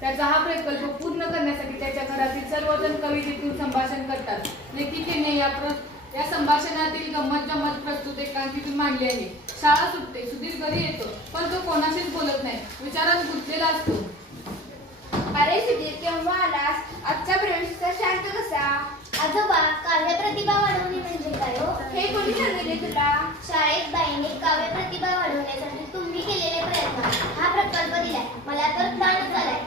त्याचा हा प्रकल्प पूर्ण करण्यासाठी त्याच्या घरातील सर्वजण कवितेतून संभाषण करतात. लेखिकेने या संभाषणातील गंमत प्रस्तुत एकांकितून मांडली आहे. शाळा सुटते, सुधीर घरी येतो, पण तो कोणाशीच बोलत नाही, विचारात गुंतलेला असतो. अरे सुधीर, केव्हा आलास? आजचा प्रवेशचा शांत कसा? आजोबा, काव्य प्रतिभा वाढवणे म्हणजे काय हो? हे कोणी सांगितले तुला? शाळेत बाईने काव्य प्रतिभा वाढवण्यासाठी तुम्ही केलेले प्रयत्न हा प्रकल्प दिलाय. मला तर ताणच आलाय.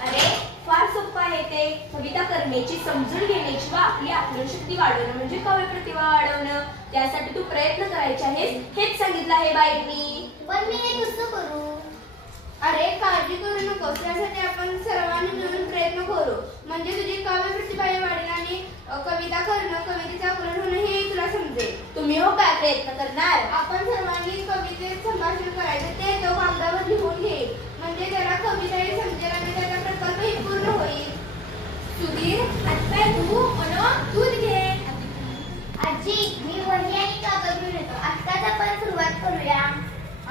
अरे फार सोपं आहे ते. कविता करण्याची, समजून घेण्याची व आपली आत्मशक्ती वाढवणं म्हणजे काव्य प्रतिभा वाढवणं. त्यासाठी तू प्रयत्न करायचे आहेस, हेच सांगितलं आहे बाईंनी. पण मी हे कसं करू? अरे काळजी करू नकोस, त्यासाठी आपण सर्वांनी मिळून प्रयत्न करू. म्हणजे तुझी काव्य प्रतिभा वाढेल आणि कविता करणं, कवितेचा उलट होणं हे तुला समजेल. तुम्ही हो काय प्रयत्न करणार? आपण सर्वांनी कवितेत संभाषण करायचं, ते तो कागदावर लिहून घे. म्हणजे त्याला कविताही समजेल आणि त्याचा प्रकल्पही पूर्ण होईल. सुधीर, आता तू दूध घे. आजी, मी वही आणि कागद घेऊन येतो. आत्ताच आपण सुरुवात करूया.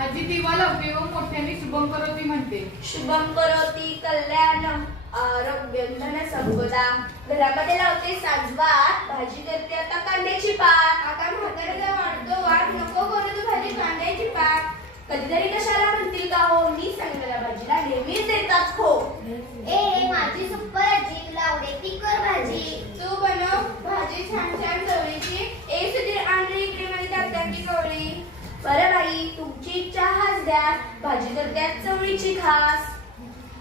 आजी दिवा लावते व मोठ्याने शुभम करोती म्हणते. शुभम करोती कल्याणम आरोग्यम धन संपदा. घरामध्ये लावते सांजवात, भाजी करते आता कांद्याची पात. आता म्हाताऱ्याचा वाढतो वाट, नको करू तू भाजी कांद्याची पात. कधीतरी कशाला म्हणतील का हो, मी सांगलेल्या भाजीला नेहमीच देतात हो. ए माझी सुपर आजी, तुला आवडेल ती कर भाजी. तू बनव भाजी छान छान चवळीची. ए सुधीर, आणली इकडे माझी दातांची कवळी. बरं बाई, तुमची इच्छा हाच द्या, भाजी तर त्यात चवळीची खास.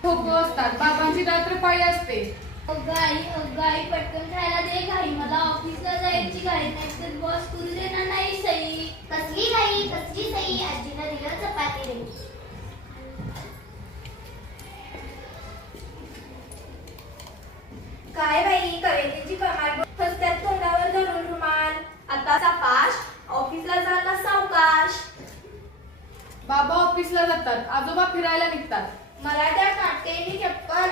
खो खो असतात, बाबांची रात्रपाळी असते. गाई पटकन खायला दे. घाई, मला ऑफिसला जायची घाई, नाहीतर बॉस करू देणार नाही सई. कसली घाई, कसली सई? आजीला दिलं चपाती रे. काय बाई, कवितेची कमाल, हसत्यात तोंडावर धरून रुमाल. आताचा पाश, ऑफिसला जाता सावकाश. बाबा ऑफिसला जातात, आजोबा फिरायला निघतात. मला त्या काटेनी चप्पल,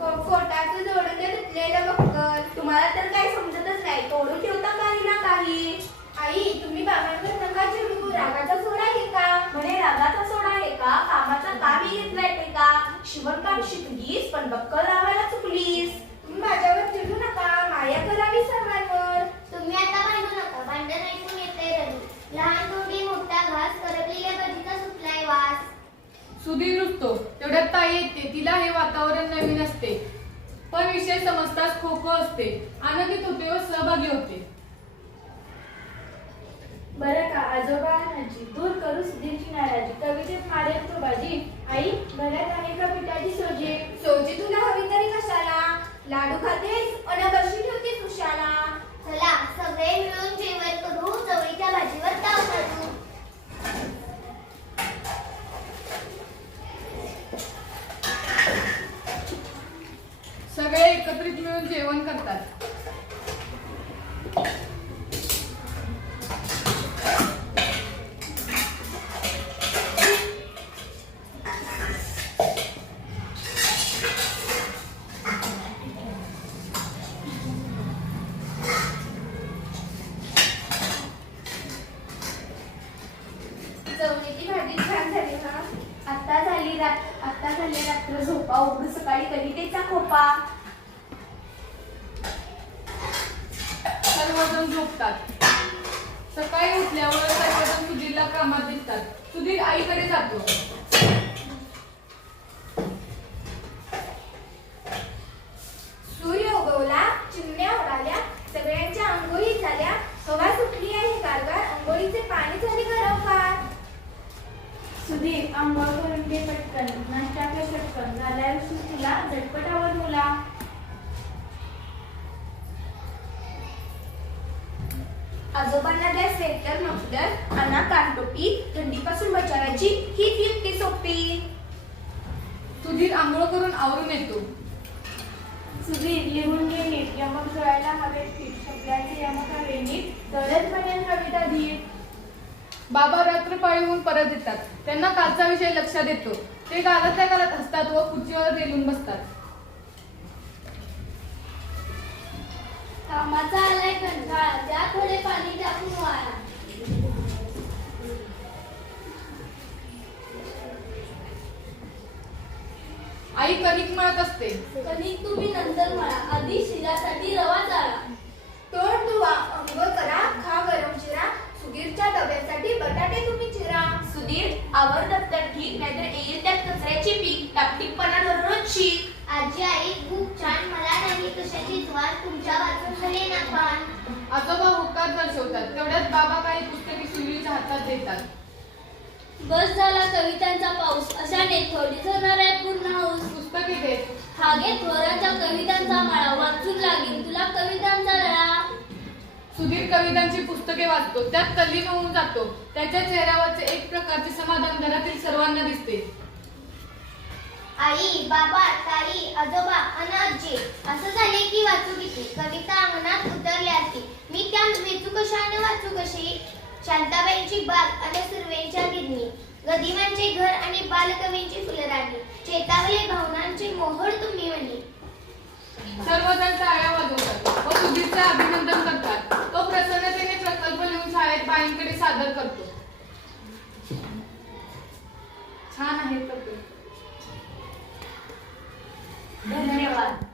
कोटाचं जोडून ते तुटलेलं बक्कल. तुम्हाला तर काही समजतच नाही, तोडून ठेवता काही ना काही. आई, तुम्ही बाबांवर नका चिडू, रागाचा सोडा आहे का? म्हणे रागाचा सोडा आहे का, कामाचा कामही घेतलाय ते का. शिवणकाम शिकलीस पण बक्कल लावायला चुकलीस. तुम्ही माझ्यावर चिडू नका, माया करावी सर्वांवर. तुम्ही आता भांडू नका, भांडण ऐकून येते रडू. लहान थोडी मोठा घास, करपलेल्या कधीचा सुटलाय वास. सुधीर रुसतो, तेवढ्यात ताई येते. तिला हे वातावरण नवीन असते, पण विषय समजताच खो खो असते. आनंदित होते व सहभागी होते. बरं का आजोबा, आजी दूर करू सुधीरची नाराजी. कवितेत मारेल तो बाजी. आई, घरात आहे का पिठाची सोजी? सोजी तुला हवी तरी कशाला? लाडू खातेस अन बशी ठेवतेस उशाला. चला सगळे मिळून जेवण करू, चवळीच्या भाजीवर ताव काढू. सगळे एकत्रित मिळून जेवण करतात. चवळीची भाजी छान झाली ना? आता झाली रात्र झोपा, उघडू सकाळी कवितेचा खोपा. सर्वजण झोपतात. सकाळी उठल्यावर सर्वजण सुधीरला कामात दिसतात. सुधीर आईकडे जातो. सूर्य उगवला, चिमण्या उडाल्या, सगळ्यांच्या अंघोळी झाल्या. हवा सुटली आहे गारगार, अंघोळीचे पाणी झाले गरमगार. सुधीर, आंघोळ करून घे पटकन, नाश्ता कर पटकन, झाल्यावर तुला झटपटावर मुला. आजोबांना द्या स्वेटर मफलर, आणा कानटोपी, थंडीपासून बचावायची हीच युक्ती सोपी. सुधीर आंघोळ करून आवरून येतो. सुधीर, लिहून घे नीट, यमक जुळायला हवे पीठ, शब्दाचे यमक हवे नीट, तरच बनेल कविता धीट. बाबा रात्रपाळीहून परत येतात. त्यांना कालचा विषय लक्षात येतो. ते गालातल्या गालात हसतात व खुर्चीवर रेलून बसतात. कामाचा आलाय कंटाळा, त्या थोडे पाणी टाकून वाळा. आई कणिक मळत असते. कणिक तुम्ही नंतर म्हणा, आधी शिरासाठी रवा चाळा. तोंड धुवा, अंघोळ करा, खा गरम शिरा. सुगीरच्या डब्यासाठी बटाटे तुम्ही चिरा. सुधीर, आवर दप्तर ठीक, नाहीतर येईल त्यात कचऱ्याची पीक. टापटीकपणा दररोज शिक. आजी आई खूप छान, मला नाही कशाची वाट, तुमच्या वाचून झाले ना पान. आजोबा होकार दर्शवतात. तेवढ्यात बाबा काही पुस्तके सुनीलच्या हातात देतात. बस झाला कवितांचा पाऊस, अशाने थोडीच होणार आहे पूर्ण हौस. पुस्तके देत. हागे थोराच्या कवितांचा माळा, वाचून लागेल तुला कवितांचा लळा. सुधीर कवितांची पुस्तके वाचतो. त्यात तल्लीन होऊन जातो. त्याच्या चेहऱ्यावरचे एक प्रकारचे समाधान घरातील सर्वांना दिसते. आई, बाबा, ताई, आजोबा अन आजी, असं झाले की वाचू किती कविता अंगणात उतरल्या असती. मी त्या वेचू कशा आणि वाचू कशी. शांताबाईंची बाग आणि सुर्वेंच्या गिरणी, गदिमांचे घर आणि बालकवींची फुलराणी, चेतावले भावनांचे मोहर तुम्ही म्हणी. सर्वजण टाळ्या वाजवतात व सुधीरचे अभिनंदन करतात. तो प्रसन्नतेने प्रकल्प लिहून शाळेत बाईंकडे सादर करतो. छान आहे प्रकल्प. धन्यवाद.